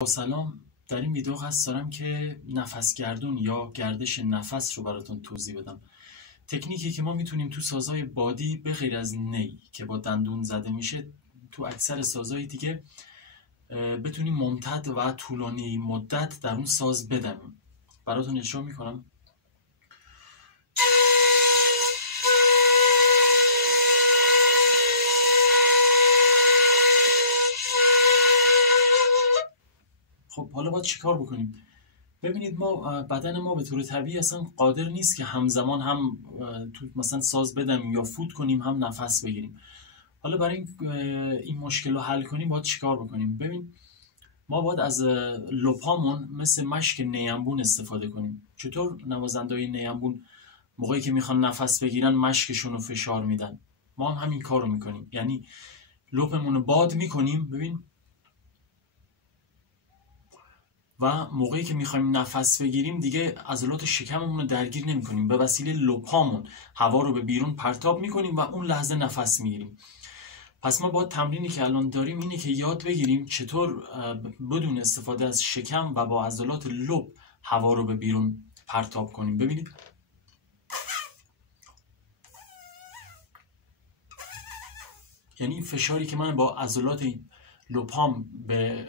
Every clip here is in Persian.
با سلام. در این ویدیو قصد دارم که نفس گردون یا گردش نفس رو براتون توضیح بدم. تکنیکی که ما میتونیم تو سازهای بادی به غیر از نی که با دندون زده میشه تو اکثر سازهای دیگه بتونیم ممتد و طولانی مدت در اون ساز بدمیم. براتون اجرا میکنم. خب حالا باید چیکار بکنیم؟ ببینید ما بدن ما به طور طبیعی اصلا قادر نیست که همزمان هم تو مثلا ساز بدمیم یا فوت کنیم هم نفس بگیریم. حالا برای این مشکل رو حل کنیم باید چیکار بکنیم؟ ببین ما باید از لپامون مثل مشک نیمبون استفاده کنیم. چطور نوازنده‌های نیمبون موقعی که میخوان نفس بگیرن مشکشون رو فشار میدن؟ ما هم همین کار رو میکنیم، یعنی لپمون رو باد میکنیم. ببین و موقعی که میخوایم نفس بگیریم دیگه عضلات شکممون رو درگیر نمی کنیم، به وسیله لپامون هوا رو به بیرون پرتاب میکنیم و اون لحظه نفس میگیریم. پس ما با تمرینی که الان داریم اینه که یاد بگیریم چطور بدون استفاده از شکم و با عضلات لپ هوا رو به بیرون پرتاب کنیم. ببینید یعنی این فشاری که من با عضلات لپام به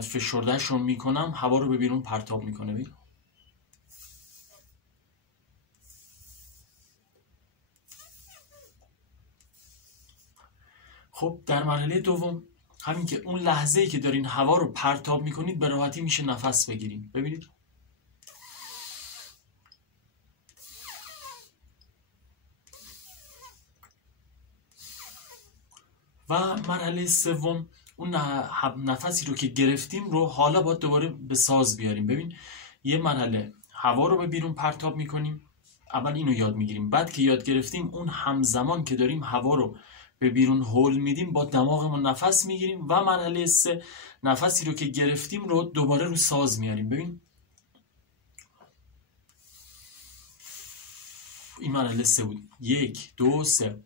فشردهشون میکنم هوا رو به بیرون پرتاب میکنه. ببین خب در مرحله دوم همین که اون لحظه‌ای که دارین هوا رو پرتاب میکنید به راحتی میشه نفس بگیریم. ببینید و مرحله سوم اون نفسی رو که گرفتیم رو حالا باید دوباره به ساز بیاریم. ببین یه مرحله هوا رو به بیرون پرتاب میکنیم، اول اینو یاد میگیریم، بعد که یاد گرفتیم اون همزمان که داریم هوا رو به بیرون هول میدیم با دماغمون نفس میگیریم و مرحله سه نفسی رو که گرفتیم رو دوباره رو ساز میاریم. ببین این مرحله سه بود. 1 2 3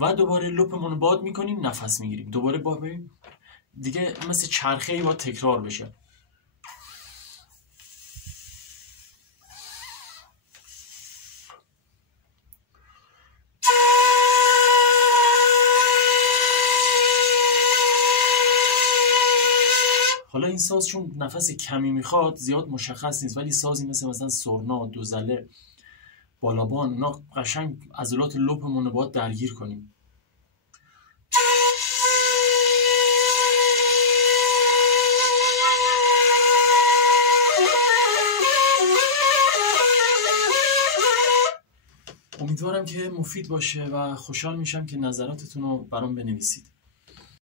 و دوباره لپمون رو باد میکنیم نفس میگیریم، دوباره باد. ببین دیگه مثل چرخه‌ای با تکرار بشه. حالا این ساز چون نفس کمی میخواد زیاد مشخص نیست، ولی سازی مثلا سرنا، دوزله، بالابان، اونا قشنگ عضلات لپمون رو باید درگیر کنیم. امیدوارم که مفید باشه و خوشحال میشم که نظراتتون رو برام بنویسید.